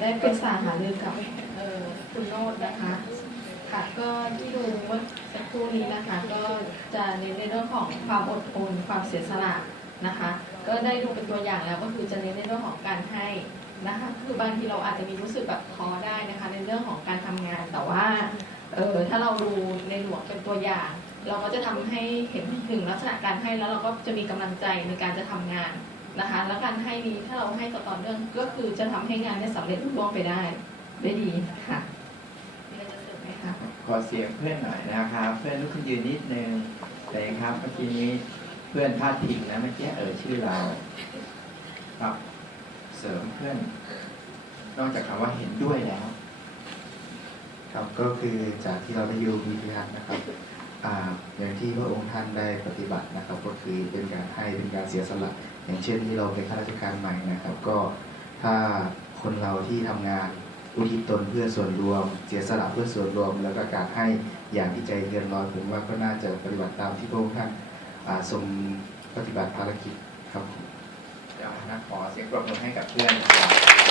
ได้ปรึกษาหารือกับคุณโนดนะคะ ค่ะก็ที่ดูเมื่อสักครู่นี้นะคะ ก็จะเน้นในเรื่องของความอดทนความเสียสละนะคะ ก็ได้ดูเป็นตัวอย่างแล้วก็คือจะเน้นในเรื่องของการให้นะคะคือบางทีเราอาจจะมีรู้สึกแบบท้อได้นะคะ ในเรื่องของการทำงานแต่ว่าเออถ้าเราดูในหลวงเป็นตัวอย่าง เราก็จะทำให้เห็นถึงลักษณะการให้แล้วเราก็จะมีกำลังใจในการจะทำงาน นะคะ แล้วการให้นี้ถ้าเราให้ต่อเนื่องก็คือจะทำให้งานเนี่ยสำเร็จรุ่งเรืองไปได้ได้ดีค่ะมีอะไรจะเสริมไหมคะขอเสียงเพื่อนหน่อยนะครับ เพื่อนลุกขึ้นยืนนิดนึงเลยครับเมื่อกี้นี้เพื่อนพลาดพิงนะเมื่อกี้เอ่ยชื่อเราครับเสริมเพื่อน นอกจากคำว่าเห็นด้วยแล้ว ครับก็คือจากที่เราได้อยู่วิทยานะครับอ่าอย่างที่พระองค์ท่านได้ปฏิบัตินะครับ ก็คือเป็นการให้เป็นการเสียสละ อย่างเช่นที่เราเป็นข้าราชการใหม่นะครับ ก็ถ้าคนเราที่ทำงานอุทิศตนเพื่อส่วนรวม เสียสละเพื่อส่วนรวม แล้วก็การให้อย่างที่ใจเรียนร้อยผมว่าก็น่าจะปฏิบัติตามที่พระองค์ท่านทรงปฏิบัติภารกิจครับเดี๋ยวนะขอเสียงปรบมือให้กับเพื่อนนะครับ